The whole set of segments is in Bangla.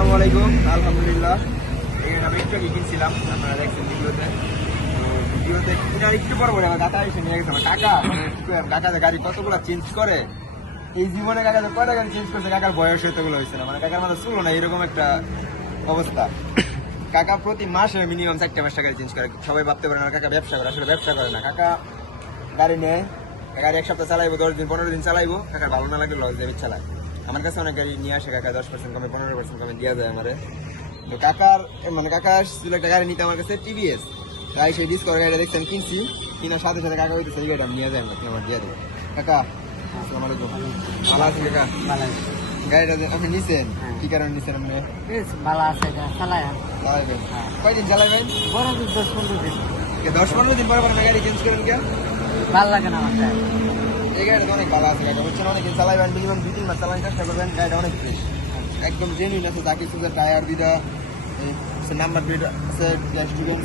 আসসালামু আলাইকুম। আলহামদুলিল্লাহ। আমি একটু আগে কিনছিলাম, আপনারা দেখছেন ভিডিওতে। ভিডিওতে একটু পর পরে আমার কাকা এসে নিয়ে গেছে, আমার কাকা। মানে কি কাকা গাড়ি কতগুলো চেঞ্জ করে? এই জীবনে কাকা যে কয়টা গাড়ি চেঞ্জ করছে? কাকার বয়স এতগুলো হয়েছে না। মানে কাকার মাথা চুলো না এরকম একটা অবস্থা। কাকা প্রতি মাসে মিনিমাম চারটে, পাঁচটা গাড়ি চেঞ্জ করে। সবাই ভাবতে পারে না, কাকা ব্যবসা করে। আসলে ব্যবসা করে না। কাকা গাড়ি নেয়, গাড়ি এক সপ্তাহ চালাইবো, দশ দিন, পনেরো দিন চালাইবো। কাকার ভালো না লাগে লস দেবে চালায় আমার কাছে অনেক গাড়ি নিয়ে আসে কাকা দশ পার্সেন্ট কমে পনেরো পার্সেন্ট কমে দেওয়া যায় আমারে। তো কাকার মানে কাকা ছিল একটা গাড়ি নিতে আমার কাছে টিভিএস তাই সেই ডিসকভার গাড়িটা দেখছেন কিনছি। কিনার সাথে সাথে কাকা হইতেছে এই গাড়িটা আমি নিয়ে যাই না আমার দিয়ে দেবো। কাকা আসসালামু আলাইকুম। ভালো আছেন কাকা? ভালো গাড়িটা আপনি নিছেন? হ্যাঁ। কি কারণে নিছেন আপনি? ভালো আছে চালায়। হ্যাঁ। কয়দিন বড় দিন দশ পনেরো দিন। দশ পনেরো দিন পরে পরে গাড়ি চেঞ্জ করেন কে ভালো লাগে না আমার। এই গাড়িটা অনেক ভালো আছে গাড়িটা বুঝছেন? অনেকদিন চালাইবেন মিনিমাম দুই তিন মাস চালানোর চেষ্টা করবেন গাড়িটা অনেক ফ্রেশ একদম জেনুইন আছে যা কিছু টায়ার দুইটা নাম্বার প্লেট আছে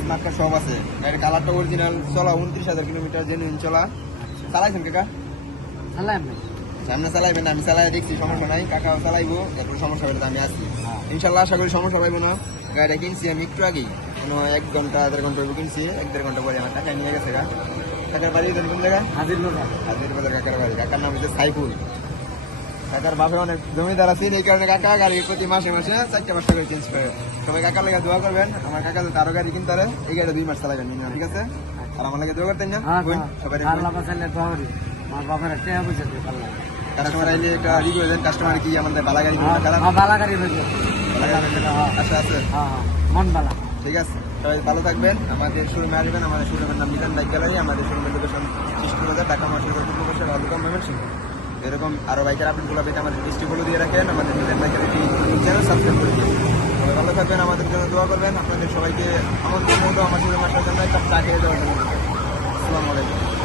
মার্কার সব আছে। গাড়ির কালারটা অরিজিনাল চলা উনত্রিশ হাজার কিলোমিটার জেনুইন চলা। চালাইছেন কাকা? চালায় আমি সামনে চালাইবেন না, আমি চালাই দেখছি সমস্যা নাই। চালাইবো এরপর সমস্যা হলে আমি ইনশাল্লাহ আশা করি সমস্যা পাইবো না। গাড়িটা কিনছি আমি একটু আগেই। কোনো এক ঘণ্টা দেড় ঘণ্টা কিনছি এক দেড় ঘণ্টা পরে আমার টাকা নিয়ে গেছে গা। টাকার বাড়ি দেন কোন জায়গায় হাজির লোক হাজির বাজার কাকার বাড়ি। কাকার নাম হচ্ছে সাইফুল। কাকার বাপে অনেক জমিদার আছে এই কারণে কাকা গাড়ি প্রতি মাসে মাসে চারটে পাঁচটা করে চেঞ্জ করে। সবাই কাকার লেগে দোয়া করবেন আমার কাকা তো তারও গাড়ি কিনতে পারে। এই গাড়ি দুই মাস চালাবেন ঠিক আছে? আর আমার লাগে দোয়া করতেন না হ্যাঁ বোন, সবাই আমার বাবার টেয়া বুঝাতে কাস্টমার আইলে একটা রিভিউ দেন কাস্টমার কি আমাদের বালা গাড়ি হ্যাঁ হ্যাঁ, বালা গাড়ি হ্যাঁ হ্যাঁ মন ভালো ঠিক আছে? সবাই ভালো থাকবেন, আমাদের শোরুমে আসবেন, আমাদের শোরুমের নাম মিলান বাইক গ্যালারি আমাদের শোরুমের লোকেশন সৃষ্টি বাজার ঢাকা মহাসড়ক পূর্ব আলুকাম ময়মনসিংহ। এরকম আরও বাইকের আপডেটগুলো পেতে আমাদের দৃষ্টিগুলো দিয়ে রাখেন, আমাদের মিলান বাইকের একটি চ্যানেল সাবস্ক্রাইব করে দিন সবাই ভালো থাকবেন, আমাদের জন্য দোয়া করবেন, আপনাদের সবাইকে আমার মতো আমার শোরুমে আসার জন্য একটা চা খেয়ে দেওয়ার জন্য। আসসালামু আলাইকুম।